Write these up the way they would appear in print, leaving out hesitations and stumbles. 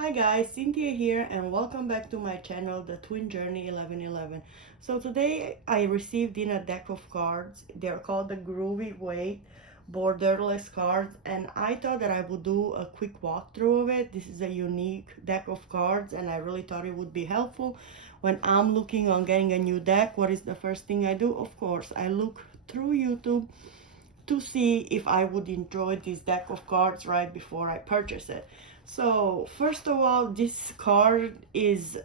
Hi guys, Cynthia here and welcome back to my channel, The Twin Journey 1111. So today I received in a deck of cards. They're called the Groovy Weight borderless cards, and I thought that I would do a quick walkthrough of it. This is a unique deck of cards and I really thought it would be helpful. When I'm looking on getting a new deck, what is the first thing I do? Of course, I look through YouTube to see if I would enjoy this deck of cards right before I purchase it. So first of all, this card is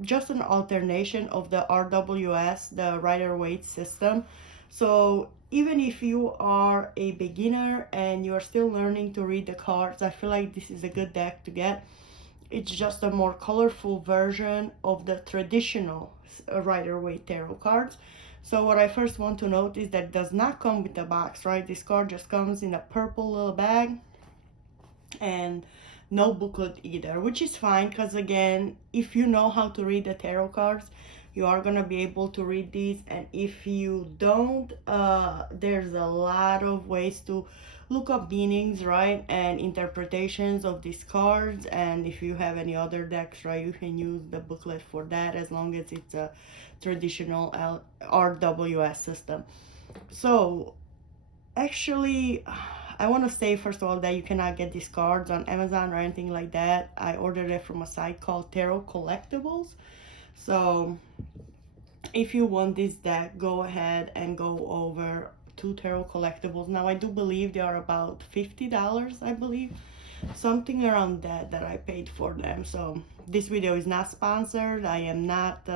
just an alternation of the RWS, the Rider-Waite system. So even if you are a beginner and you're still learning to read the cards, I feel like this is a good deck to get. It's just a more colorful version of the traditional Rider-Waite tarot cards. So what I first want to note is that it does not come with the box, right? This card just comes in a purple little bag and no booklet either, which is fine because again, if you know how to read the tarot cards, you are gonna be able to read these. And if you don't, there's a lot of ways to look up meanings, right, and interpretations of these cards. And if you have any other decks, right, you can use the booklet for that as long as it's a traditional RWS system. So actually, I want to say first of all that you cannot get these cards on Amazon or anything like that. I ordered it from a site called Tarot Collectibles. So if you want this deck, go ahead and go over to Tarot Collectibles. Now I do believe they are about $50, I believe, something around that I paid for them. So this video is not sponsored. I am not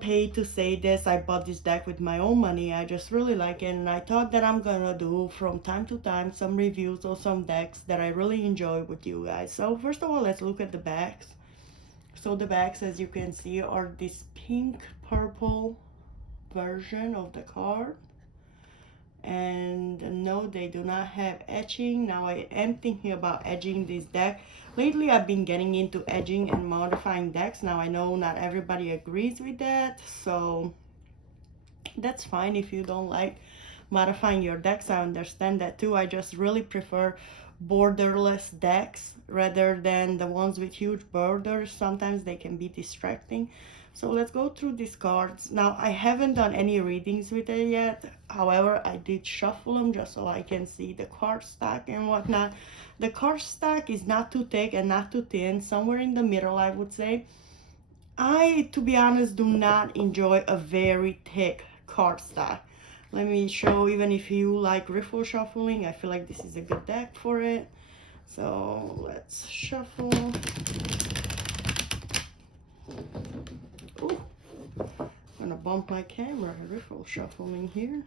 paid to say this. I bought this deck with my own money. I just really like it, and I thought that I'm gonna do from time to time some reviews of some decks that I really enjoy with you guys. So first of all, let's look at the backs. So the backs, as you can see, are this pink purple version of the card. And no, they do not have etching. Now I am thinking about edging this deck. Lately I've been getting into edging and modifying decks. Now I know not everybody agrees with that, so that's fine if you don't like modifying your decks. I understand that too. I just really prefer borderless decks rather than the ones with huge borders. Sometimes they can be distracting. So let's go through these cards. Now I haven't done any readings with it yet. However, I did shuffle them just so I can see the card stack and whatnot. The card stack is not too thick and not too thin, somewhere in the middle, I would say. I, to be honest, do not enjoy a very thick card stack. Let me show, even if you like riffle shuffling, I feel like this is a good deck for it. So let's shuffle. Ooh, I'm gonna bump my camera, riffle shuffling here.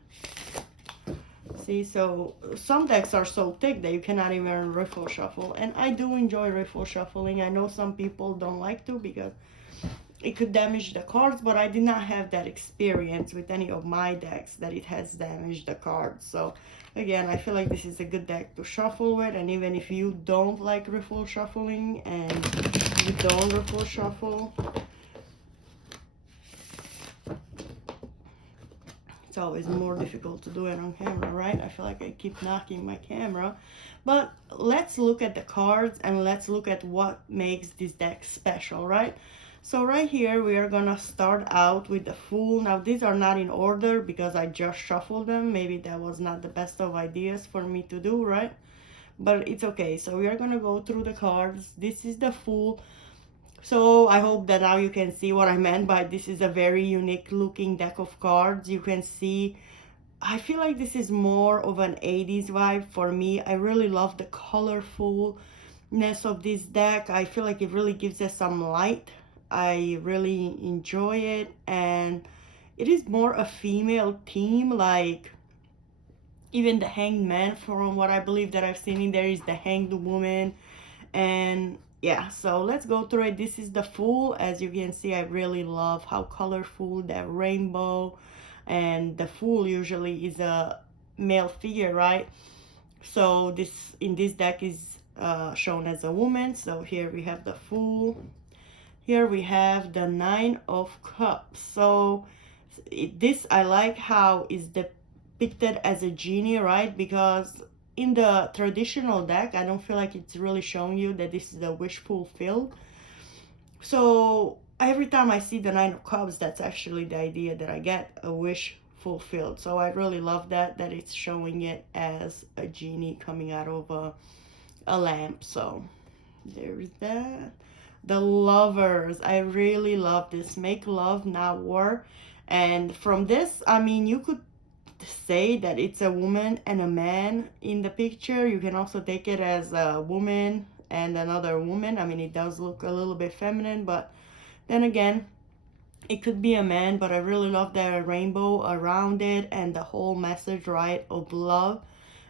See, so some decks are so thick that you cannot even riffle shuffle, and I do enjoy riffle shuffling. I know some people don't like to because it could damage the cards, but I did not have that experience with any of my decks that it has damaged the cards. So again, I feel like this is a good deck to shuffle with. And even if you don't like riffle shuffling and you don't riffle shuffle, it's always more difficult to do it on camera, right? I feel like I keep knocking my camera. But let's look at the cards and let's look at what makes this deck special, right? So right here, we are gonna start out with the Fool. Now, these are not in order because I just shuffled them. Maybe that was not the best of ideas for me to do, right? But it's okay. So we are gonna go through the cards. This is the Fool. So I hope that now you can see what I meant by this is a very unique looking deck of cards. You can see, I feel like this is more of an 80s vibe for me. I really love the colorfulness of this deck. I feel like it really gives us some light. I really enjoy it, and it is more a female theme, like even the Hanged Man, from what I believe that I've seen in there, is the Hanged Woman. And yeah, so let's go through it. This is the Fool. As you can see, I really love how colorful that rainbow, and the Fool usually is a male figure, right? So this in this deck is shown as a woman. So here we have the Fool. Here we have the Nine of Cups. So this, I like how is depicted as a genie, right? Because in the traditional deck, I don't feel like it's really showing you that this is a wish fulfilled. So every time I see the Nine of Cups, that's actually the idea that I get a wish fulfilled. So I really love that it's showing it as a genie coming out of a lamp. So there's that. The Lovers, I really love this. Make love, not war. And from this, I mean, you could say that it's a woman and a man in the picture. You can also take it as a woman and another woman. I mean, it does look a little bit feminine, but then again, it could be a man. But I really love the rainbow around it and the whole message, right, of love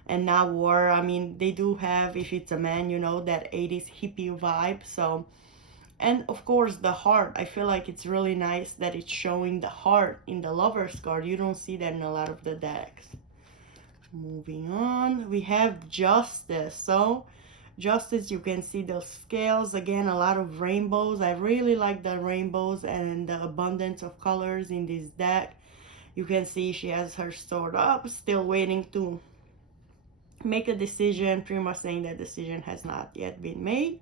and not war. I mean, they do have, if it's a man, you know, that 80s hippie vibe. So, and of course the heart, I feel like it's really nice that it's showing the heart in the Lovers card. You don't see that in a lot of the decks. Moving on, we have Justice. So Justice, you can see the scales again, a lot of rainbows. I really like the rainbows and the abundance of colors in this deck. You can see she has her sword up, still waiting to make a decision, pretty much saying that decision has not yet been made.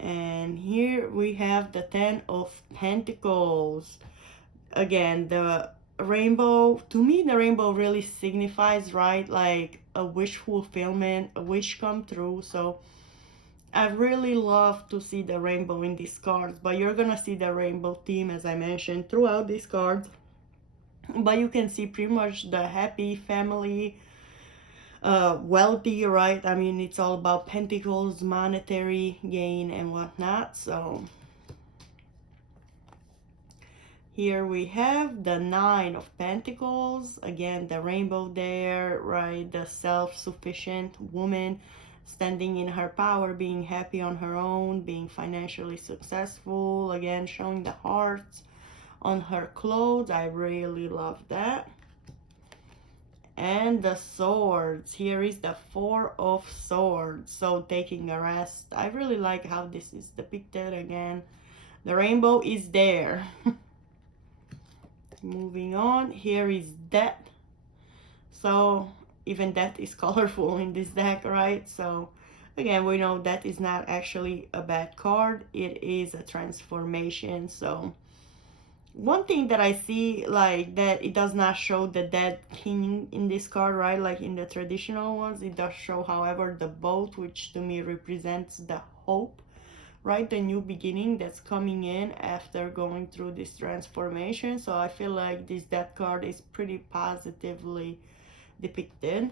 And here we have the Ten of Pentacles. Again, the rainbow, to me the rainbow really signifies, right, like a wish fulfillment, a wish come true. So I really love to see the rainbow in these cards, but you're gonna see the rainbow theme, as I mentioned, throughout these cards. But you can see pretty much the happy family, wealthy, right? I mean, it's all about pentacles, monetary gain and whatnot. So here we have the Nine of Pentacles. Again, the rainbow there, right? The self-sufficient woman standing in her power, being happy on her own, being financially successful. Again, showing the hearts on her clothes. I really love that. And the Swords, here is the Four of Swords, so taking a rest. I really like how this is depicted. Again, the rainbow is there. Moving on, here is Death. So even Death is colorful in this deck, right? So again, we know that is not actually a bad card, it is a transformation. So one thing that I see, like, that it does not show the dead king in this card, right? Like in the traditional ones, it does show, however, the boat, which to me represents the hope, right? The new beginning that's coming in after going through this transformation. So I feel like this death card is pretty positively depicted.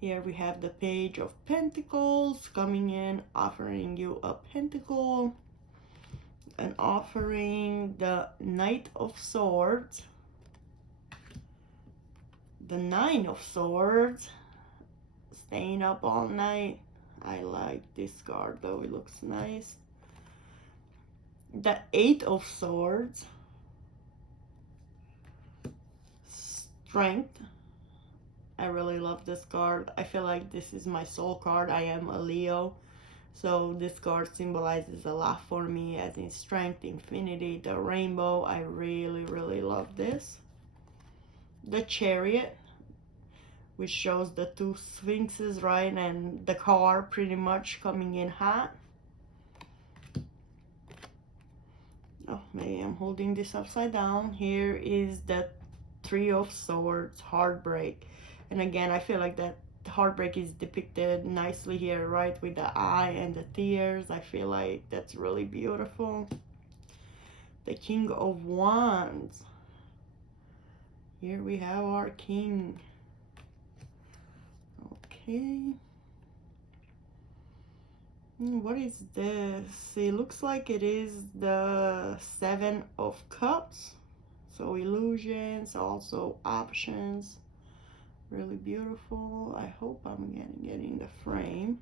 Here we have the Page of Pentacles coming in, offering you a pentacle. An offering, the Knight of Swords, the Nine of Swords, staying up all night. I like this card though, it looks nice. The Eight of Swords, Strength. I really love this card. I feel like this is my soul card. I am a Leo. So this card symbolizes a lot for me, as in strength, infinity, the rainbow. I really, really love this. The Chariot, which shows the two sphinxes, right? And the car pretty much coming in hot. Oh, maybe I'm holding this upside down. Here is the Three of Swords, Heartbreak. And again, I feel like that heartbreak is depicted nicely here, right, with the eye and the tears. I feel like that's really beautiful. The King of Wands, here we have our king. Okay, what is this? It looks like it is the Seven of Cups. So illusions, also options. Really beautiful. I hope I'm getting it in the frame.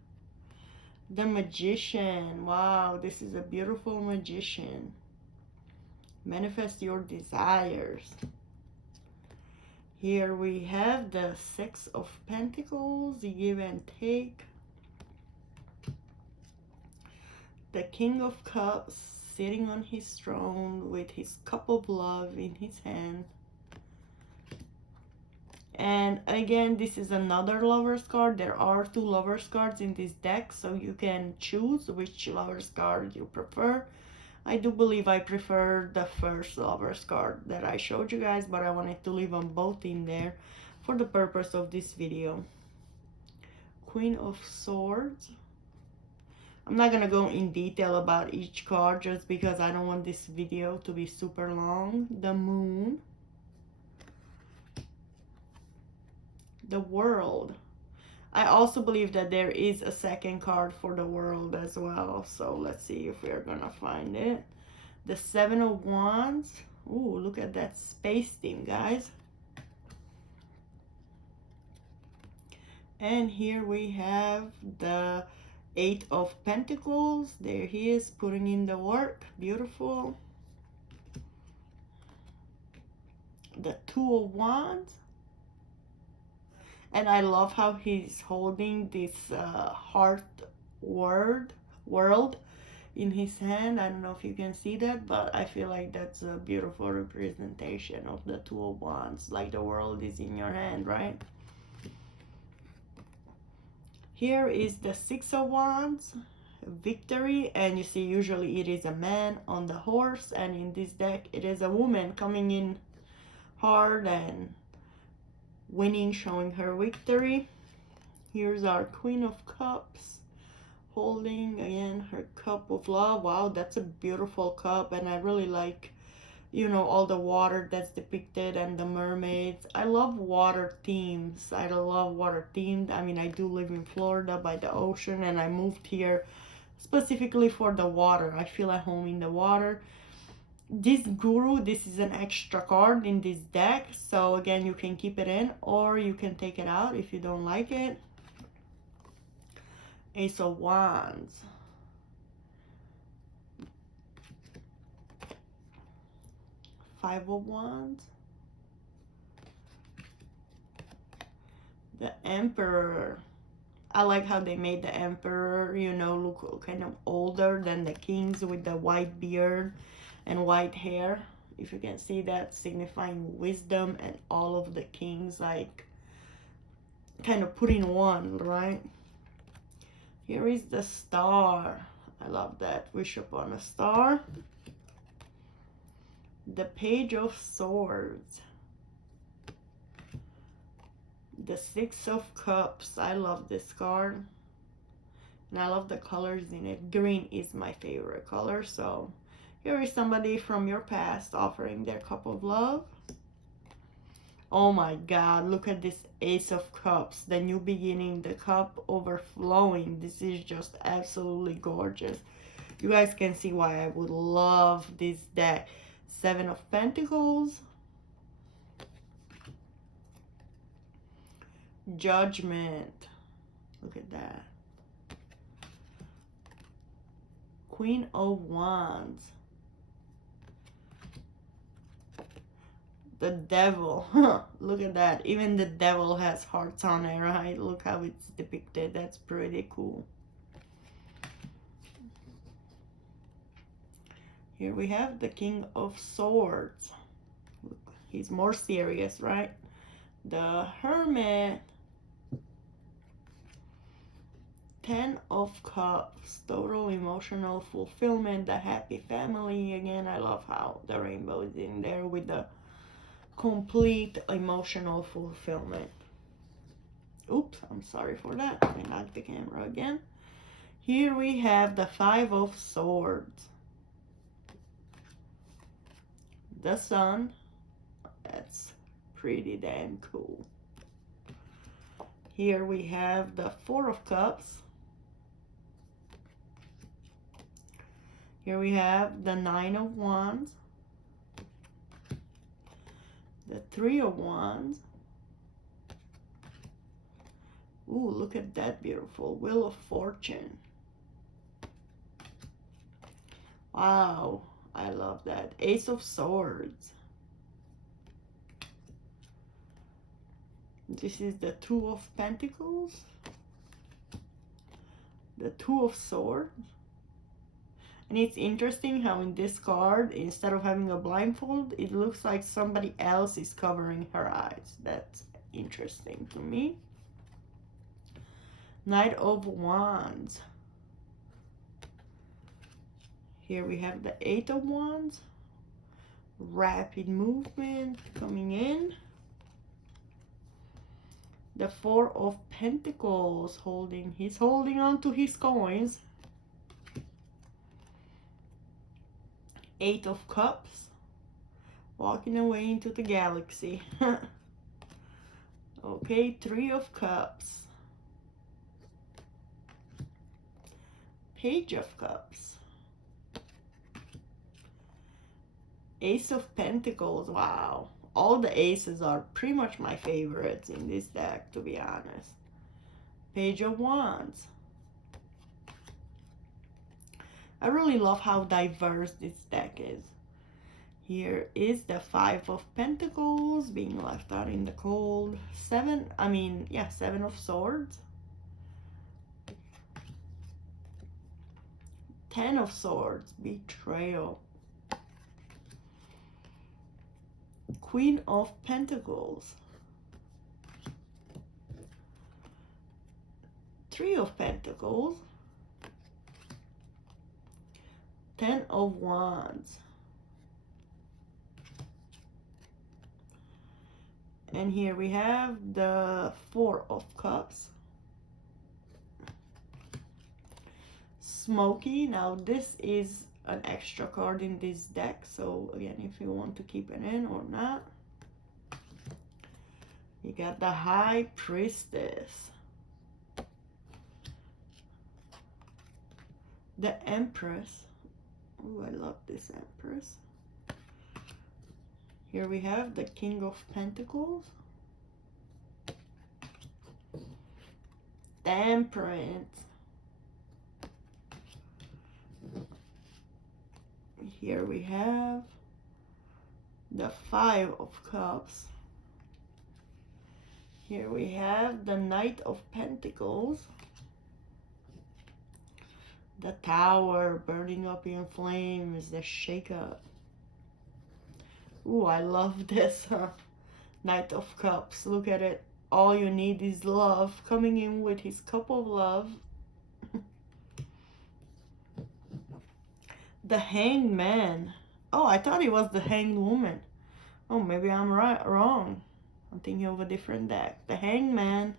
The Magician. Wow, this is a beautiful magician. Manifest your desires. Here we have the Six of Pentacles, the give and take. The King of Cups sitting on his throne with his cup of love in his hand. And again, this is another lover's card. There are two lover's cards in this deck, so you can choose which lover's card you prefer. I do believe I prefer the first lover's card that I showed you guys, but I wanted to leave them both in there for the purpose of this video. Queen of Swords. I'm not gonna go in detail about each card just because I don't want this video to be super long. The Moon. The World. I also believe that there is a second card for the World as well. So let's see if we're gonna find it. The Seven of Wands. Ooh, look at that space theme, guys. And here we have the Eight of Pentacles. There he is putting in the work. Beautiful. The Two of Wands. And I love how he's holding this heart world in his hand. I don't know if you can see that, but I feel like that's a beautiful representation of the Two of Wands. Like the world is in your hand, right? Here is the Six of Wands. Victory. And you see, usually it is a man on the horse. And in this deck, it is a woman coming in hard and winning, showing her victory. Here's our Queen of Cups holding again her cup of love. Wow, that's a beautiful cup, and I really like, you know, all the water that's depicted and the mermaids. I love water themes. I love water themed. I mean, I do live in Florida by the ocean, and I moved here specifically for the water. I feel at home in the water. This Guru, this is an extra card in this deck, so again, you can keep it in or you can take it out if you don't like it. Ace of Wands. Five of Wands. The Emperor. I like how they made the Emperor, you know, look kind of older than the kings with the white beard and white hair. If you can see that, signifying wisdom, and all of the kings like kind of put in one, right? Here is the Star. I love that. Wish upon a star. The Page of Swords. The Six of Cups. I love this card. And I love the colors in it. Green is my favorite color, so here is somebody from your past offering their cup of love. Oh my God, look at this Ace of Cups. The new beginning, the cup overflowing. This is just absolutely gorgeous. You guys can see why I would love this deck. Seven of Pentacles. Judgment. Look at that. Queen of Wands. The Devil. Look at that. Even the devil has hearts on it, right? Look how it's depicted. That's pretty cool. Here we have the King of Swords. Look, he's more serious, right? The Hermit. Ten of Cups. Total emotional fulfillment. The happy family. Again, I love how the rainbow is in there with the complete emotional fulfillment. Oops, I'm sorry for that. I knocked the camera again. Here we have the Five of Swords. The Sun. That's pretty damn cool. Here we have the Four of Cups. Here we have the Nine of Wands. The Three of Wands. Ooh, look at that beautiful Wheel of Fortune. Wow, I love that. Ace of Swords. This is the Two of Pentacles. The Two of Swords. And it's interesting how in this card, instead of having a blindfold, it looks like somebody else is covering her eyes. That's interesting to me. Knight of Wands. Here we have the Eight of Wands. Rapid movement coming in. The Four of Pentacles, he's holding on to his coins. Eight of Cups, walking away into the galaxy. Okay, Three of Cups. Page of Cups. Ace of Pentacles, wow. All the aces are pretty much my favorites in this deck, to be honest. Page of Wands. I really love how diverse this deck is. Here is the Five of Pentacles being left out in the cold. Seven of Swords. Ten of Swords, Betrayal. Queen of Pentacles. Three of Pentacles. Ten of Wands. And here we have the Four of Cups. Smoky. Now this is an extra card in this deck, so again, if you want to keep it in or not. You got the High Priestess. The Empress. Oh, I love this Empress. Here we have the King of Pentacles. Temperance. Here we have the Five of Cups. Here we have the Knight of Pentacles. The Tower burning up in flames, the Shake-Up. Ooh, I love this Knight of Cups. Look at it. All you need is love, coming in with his cup of love. The Hanged Man. Oh, I thought it was the Hanged Woman. Oh, maybe I'm wrong. I'm thinking of a different deck. The Hanged Man.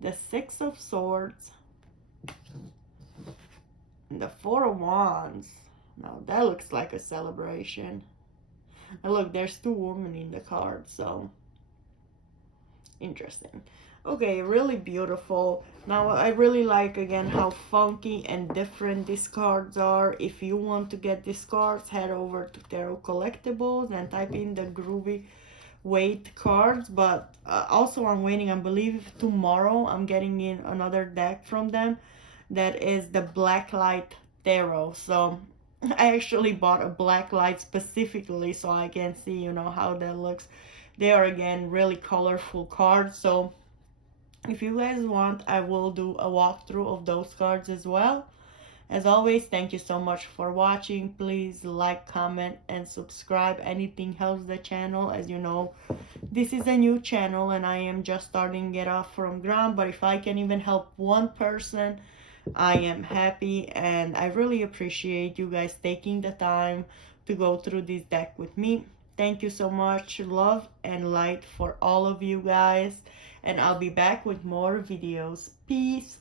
The Six of Swords. And the Four of Wands. Now that looks like a celebration. And look, there's two women in the card, so interesting. Okay, really beautiful. Now I really like again how funky and different these cards are. If you want to get these cards, head over to Tarot Collectibles and type in the Groovy weight cards. But also I'm waiting, I believe tomorrow I'm getting in another deck from them that is the Blacklight Tarot. So I actually bought a Blacklight specifically so I can see, you know, how that looks. They are again really colorful cards, so if you guys want, I will do a walkthrough of those cards as well. As always, thank you so much for watching. Please like, comment, and subscribe. Anything helps the channel. As you know, this is a new channel and I am just starting it off from ground. But if I can even help one person, I am happy. And I really appreciate you guys taking the time to go through this deck with me. Thank you so much. Love and light for all of you guys. And I'll be back with more videos. Peace.